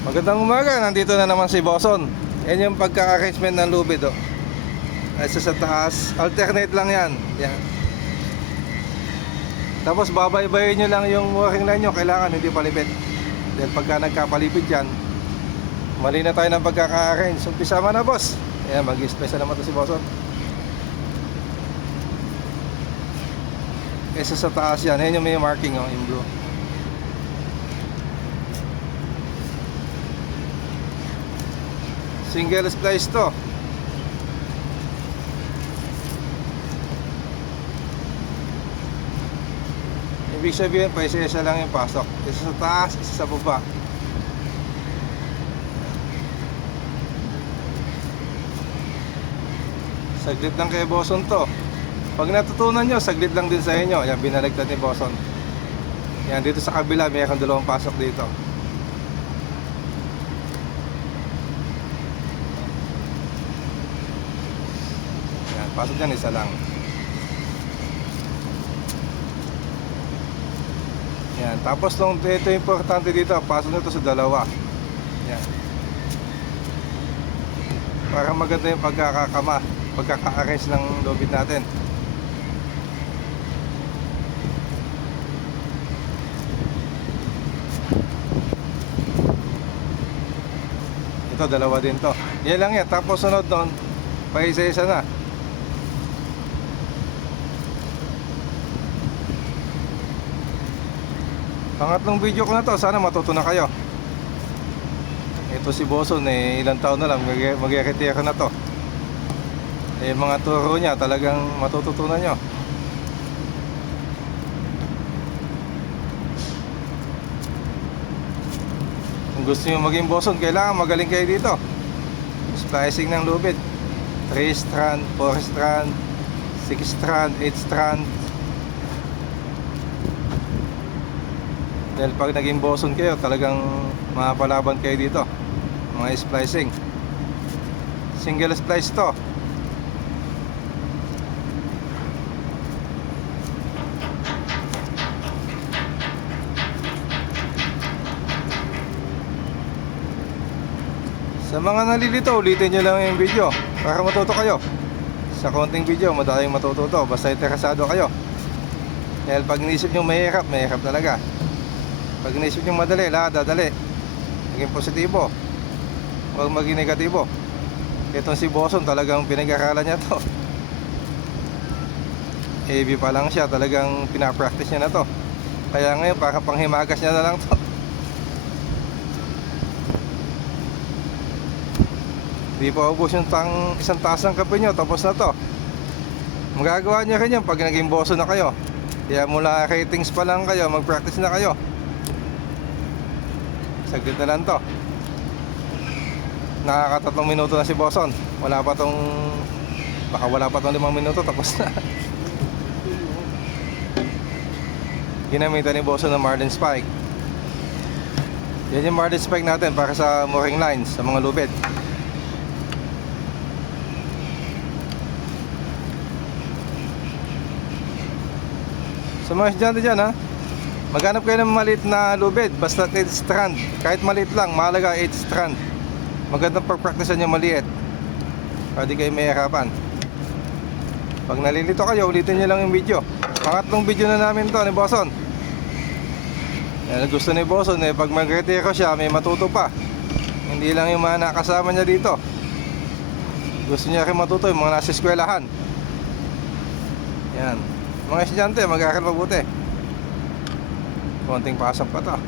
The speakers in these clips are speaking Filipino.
Magandang umaga, nandito na naman si Boson. Yan yung pagka-arrangement ng lubid, oh. Isa sa taas, alternate lang yan. Yan. Tapos babaybayin nyo lang yung mooring line nyo. Kailangan hindi palipit. Dahil pagka nagkapalipit yan, mali na tayo ng pagkaka-arrange. Umpisa na, boss. Yan, mag-special naman to si Boson. Isa sa taas yan. Yan yung may marking, oh, in blue. Single splice to. Ibig sabihin pa isa-isa lang yung pasok. Isa sa taas, isa sa baba. Saglit lang kay Boson to. Pag natutunan nyo, saglit lang din sa inyo. Yan, binaligtad ni Boson. Yan, dito sa kabila mayroon dalawang pasok dito. Pasok dyan, isa lang. Yan. Tapos ito importante dito, pasok nito sa dalawa. Yan. Para maganda yung pagkaka-arrange ng lubid natin. Ito, dalawa din to. Yan lang yan. Tapos sunod doon, pa isa-isa na. Pangatlong video ko na to, sana matuto na kayo. Ito si Boson, ilang taon na lang mag-retire na to. Mga turo niya talagang matututunan nyo. Kung gusto nyo maging Boson, kailangan magaling kayo dito. Splicing ng lubid, 3 strand, 4 strand, 6 strand, 8 strand. Dahil pag naging Boson kayo, talagang mapalaban kayo dito. Mga splicing. Single splice to. Sa mga nalilito, ulitin nyo lang yung video para matuto kayo. Sa konting video, madaling matututo. Basta interesado kayo. Dahil pag inisip nyo mahirap, mahirap talaga. Pag inisip nyo madali, lahat dadali. Maging positibo, huwag maging negatibo. Itong si Boson, talagang pinag-aralan niya to. AB pa lang siya, talagang pinapractice niya na to. Kaya ngayon, para panghimagas niya na lang to. Di pa ubos yung isang taas ng kape nyo, tapos na to. Magagawa niya rin yan pag naging Boson na kayo. Kaya mula ratings pa lang kayo, mag-practice na kayo. Saglit na lang to. Nakaka-3 minuto na si Boson. Baka wala pa tong 5 minuto, tapos na. Ginamitan ni Boson ng Marlin Spike. Yan yung Marlin Spike natin para sa mooring lines, sa mga lubid. Sa mga estudyante dyan, ha, maghanap kayo ng maliit na lubid. Basta 8 strand. Kahit maliit lang, mahalaga 8 strand. Magandang pag-practicean yung maliit para di kayo mahirapan. Pag nalilito kayo, ulitin nyo lang yung video. Pangatlong video na namin to ni Boson. Yan, gusto ni Boson, pag mag-retire siya, may matuto pa. Hindi lang yung mga nakasama niya dito. Gusto niya rin matuto yung mga nasa eskwelahan. Yan. Mga estudyante, mag-aaral mabuti. Konting pasok pa to.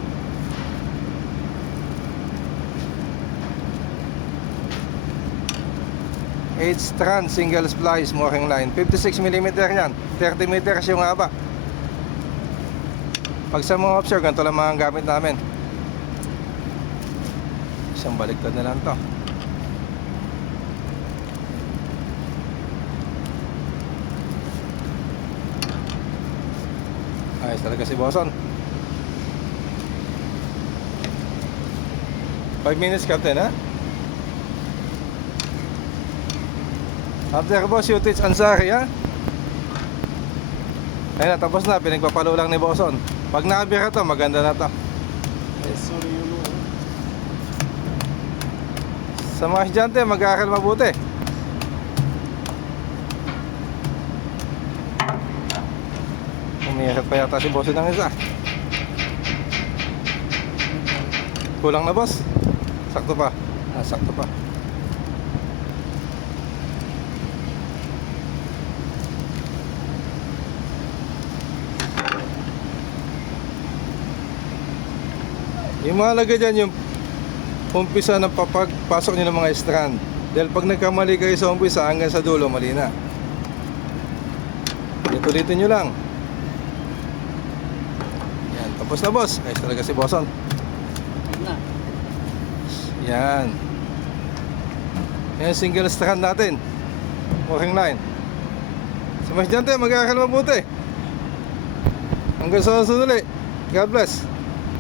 Eight strand single splice mooring line, 56mm yan, 30 meters yung haba. Pag sa mga offshore, ganito lang mga gamit namin. Isang baliktad na lang to. Ayos talaga si Boson. 5 minutes, Captain, ha? After boss, Utich Ansari, ha? Ayun na, tapos na. Pinagpapalo lang ni Boson. Pag nakabira to, maganda na to. Sorry, you know. Sa mga estudyante, mag-aaral mabuti. Umiirat pa yata si boss ng isa. Kulang na boss? Sakto pa. Sakto pa. Yung mahalaga dyan, yung umpisa ng papagpasok nyo ng mga strand. Dahil pag nagkamali kayo sa umpisa hanggang sa dulo, mali na. Ulitin nyo lang. Yan, tapos na boss. Ayos talaga si Bosson. Yan. Yan, single strand natin. Working line. Sa mga estudyante, mag-aaral mabuti. Hanggang sa susunod ulit. God bless.